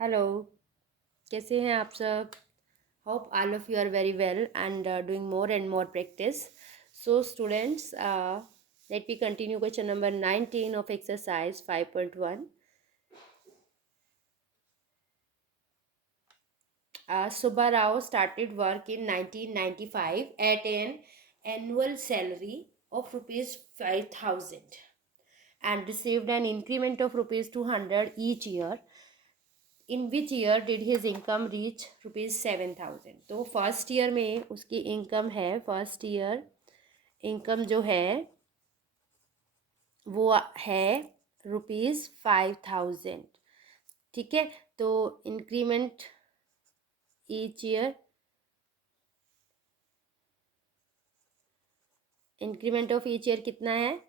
Hello. कैसे हैं आप सब? Hope all of you are very well and doing more and more practice. So students, let me continue question number 19 of exercise 5.1. Subba Rao started work in 1995 at an annual salary of rupees 5,000 and received an increment of rupees 200 each year. In which year did his income reach rupees 7,000. तो first year में उसकी income है, first year income जो है वो है rupees 5,000. ठीक है, तो increment each year, increment of each year कितना है?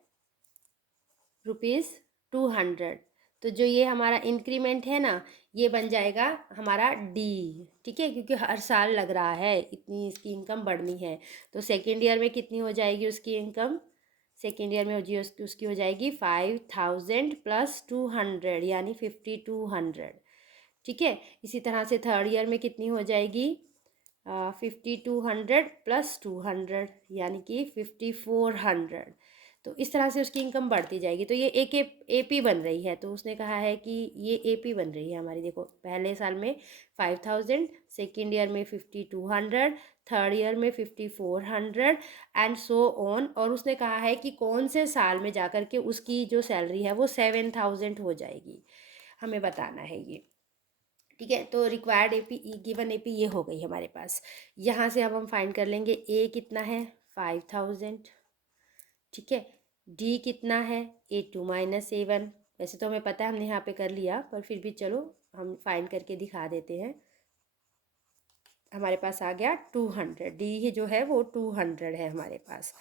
रुपीज़ 200. तो जो ये हमारा इंक्रीमेंट है ना, ये बन जाएगा हमारा डी. ठीक है, क्योंकि हर साल लग रहा है, इतनी इसकी इनकम बढ़नी है. तो सेकेंड ईयर में कितनी हो जाएगी उसकी इनकम? सेकेंड ईयर में उसकी हो जाएगी 5,000 प्लस 200 यानी 5,200. ठीक है, इसी तरह से थर्ड ईयर में कितनी हो जाएगी? 5,200 प्लस 200 यानी कि 5,400. तो इस तरह से उसकी इनकम बढ़ती जाएगी. तो ये एक एपी बन रही है. तो उसने कहा है कि ये एपी बन रही है हमारी. देखो, पहले साल में 5,000, सेकेंड ईयर में 5,200, थर्ड ईयर में 5,400 एंड सो ऑन. और उसने कहा है कि कौन से साल में जाकर के उसकी जो सैलरी है वो 7,000 हो जाएगी, हमें बताना है ये. ठीक है, तो रिक्वायर्ड एपी, गिवन एपी ये हो गई हमारे पास. यहाँ से अब हम फाइंड कर लेंगे ए कितना है? 5,000. ठीक है, डी कितना है? A2 - A1. वैसे तो हमें पता है, हमने यहाँ पे कर लिया, पर फिर भी चलो हम फाइंड करके दिखा देते हैं. हमारे पास आ गया 200. डी जो है वो 200 है हमारे पास.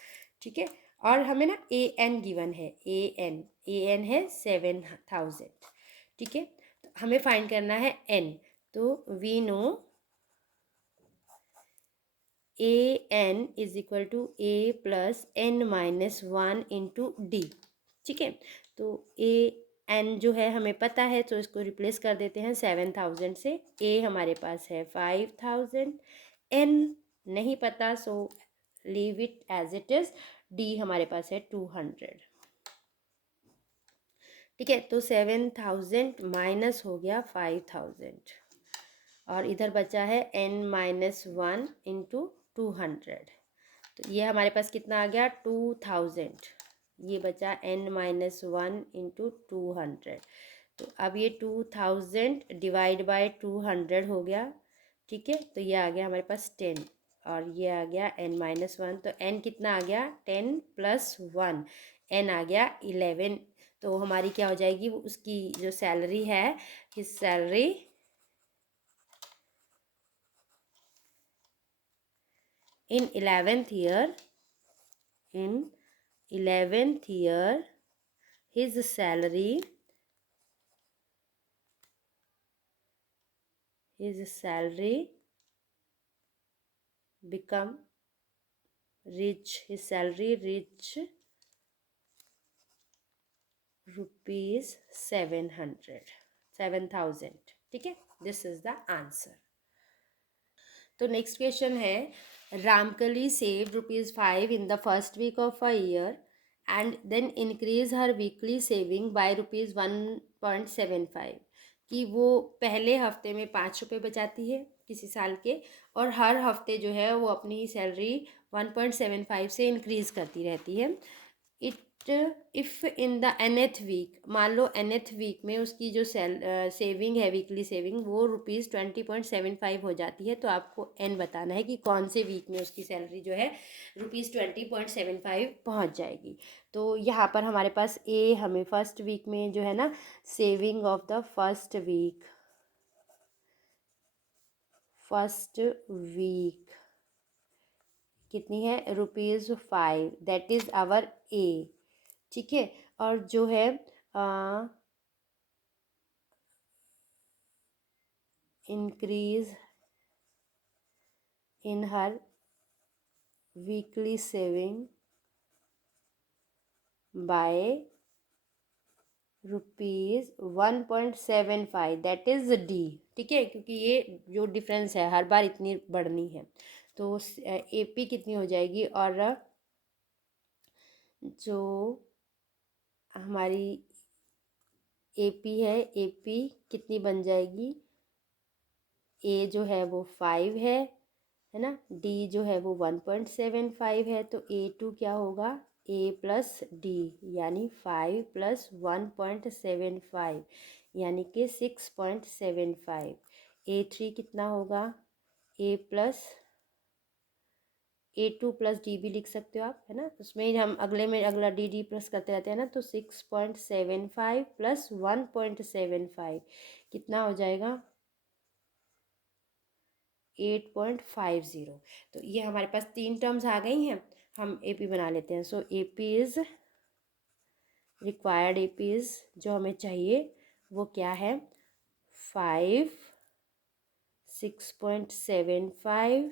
ठीक है, और हमें ना ए एन गिवन है. ए एन है 7,000. ठीक है, तो हमें फाइंड करना है एन. तो we know a n is equal to a plus n minus 1 into d. ठीक है, तो ए एन जो है हमें पता है, तो इसको रिप्लेस कर देते हैं 7,000 से. ए हमारे पास है 5,000, एन नहीं पता, so leave it as it is. D हमारे पास है 200. ठीक है, तो 7,000 माइनस हो गया 5,000 और इधर बचा है n-1 इंटू 200. तो ये हमारे पास कितना आ गया? 2,000. ये बचा n-1 इंटू 200. तो अब ये 2,000 डिवाइड बाय 200 हो गया. ठीक है, तो ये आ गया हमारे पास 10 और ये आ गया n-1. तो n कितना आ गया? 10 प्लस 1, n आ गया 11. तो हमारी क्या हो जाएगी? उसकी जो सैलरी है, his salary in 11th year, in 11th year his salary become rich. His salary reach rupees 7,000. ठीक है, दिस इज द आंसर. तो नेक्स्ट क्वेश्चन है, Ramkali save ₹5 in the first week of a year and then increase her weekly saving by ₹1.75. कि वो पहले हफ्ते में ₹5 बचाती है किसी साल के, और हर हफ्ते जो है वो अपनी सैलरी 1.75 से इंक्रीज़ करती रहती है. It if in the nth week, मान लो nth वीक में उसकी जो सेविंग है, वीकली सेविंग, वो ₹20.75 हो जाती है. तो आपको n बताना है कि कौन से वीक में उसकी सैलरी जो है ₹20.75 पहुंच जाएगी. तो यहाँ पर हमारे पास ए, हमें फर्स्ट वीक में जो है ना, saving of the first week कितनी है? ₹5. That is our a. ठीक है, और जो है इंक्रीज इन हर weekly saving by ₹1.75 that is d. ठीक है, क्योंकि ये जो डिफरेंस है हर बार इतनी बढ़नी है, तो एपी कितनी हो जाएगी, और जो हमारी एपी है, एपी कितनी बन जाएगी, ए जो है वो 5 है ना, डी जो है वो 1.75 है, तो A2 क्या होगा, ए प्लस डी, यानी 5 प्लस 1.75 यानी कि 6.75। A3 कितना होगा, ए प्लस A2 प्लस डी भी लिख सकते हो आप, है ना, उसमें ही हम अगले में अगला डी प्लस करते रहते हैं ना, तो 6.75 प्लस 1.75 कितना हो जाएगा, 8.50। तो ये हमारे पास 3 टर्म्स आ गई हैं, हम एपी बना लेते हैं। So AP is required, AP is जो हमें चाहिए वो क्या है, 5, 6.75,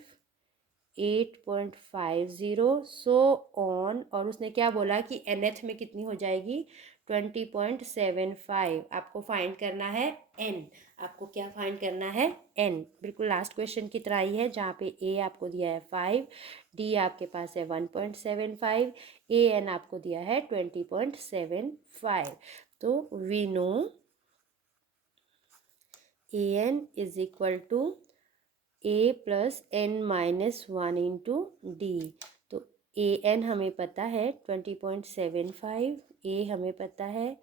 8.50 सो ऑन, और उसने क्या बोला कि nth में कितनी हो जाएगी, 20.75। आपको फाइंड करना है n, आपको क्या फाइंड करना है, n। बिल्कुल लास्ट क्वेश्चन की तरह ही है, जहाँ पे a आपको दिया है 5, d आपके पास है 1.75, an आपको दिया है 20.75। तो we know an is equal to a plus n minus 1 into d. तो ए एन हमें पता है 20.75, ए हमें पता है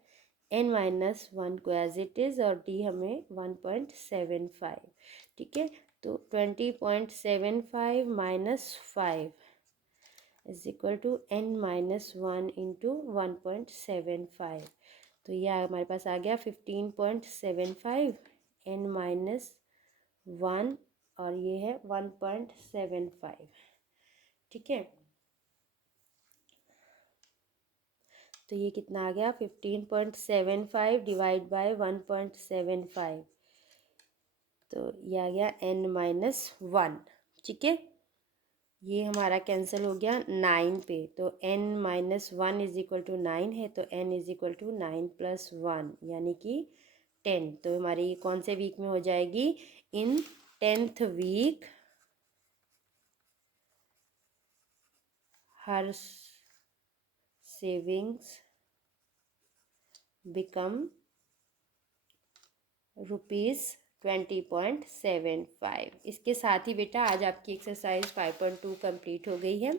n माइनस 1 को एज इट इज़, और डी हमें 1.75। ठीक है, तो 20.75 minus 5 is equal to n minus 1 into 1.75। तो यह हमारे पास आ गया 15.75, n माइनस 1, और ये है 1.75। ठीक है, तो ये कितना आ गया, 15.75 डिवाइड बाय 1.75, तो ये आ गया n माइनस 1। ठीक है, ये हमारा कैंसिल हो गया 9 पे, तो n minus 1 is equal to 9 है, तो n is equal to 9 plus 1 यानी कि 10। तो हमारी कौन से वीक में हो जाएगी, इन 10th वीक हर सेविंग्स बिकम ₹20.75। इसके साथ ही बेटा आज आपकी एक्सरसाइज 5.2 कंप्लीट हो गई है।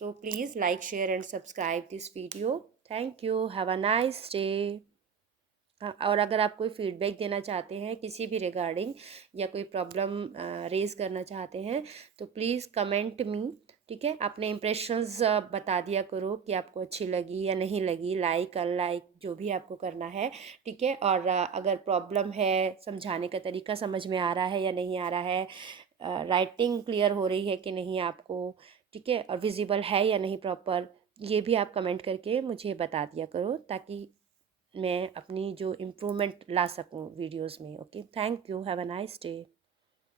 So please like, share and subscribe this video. Thank you, have a nice day. हाँ, और अगर आप कोई फीडबैक देना चाहते हैं किसी भी रिगार्डिंग, या कोई प्रॉब्लम रेज करना चाहते हैं, तो प्लीज़ कमेंट मी। ठीक है, अपने इम्प्रेशंस बता दिया करो कि आपको अच्छी लगी या नहीं लगी, लाइक अनलाइक जो भी आपको करना है। ठीक है, और अगर प्रॉब्लम है, समझाने का तरीका समझ में आ रहा है या नहीं आ रहा है, राइटिंग क्लियर हो रही है कि नहीं आपको, ठीक है, और विजिबल है या नहीं प्रॉपर, ये भी आप कमेंट करके मुझे बता दिया करो, ताकि मैं अपनी जो इम्प्रूवमेंट ला सकूं वीडियोस में। Okay, thank you, have a nice day.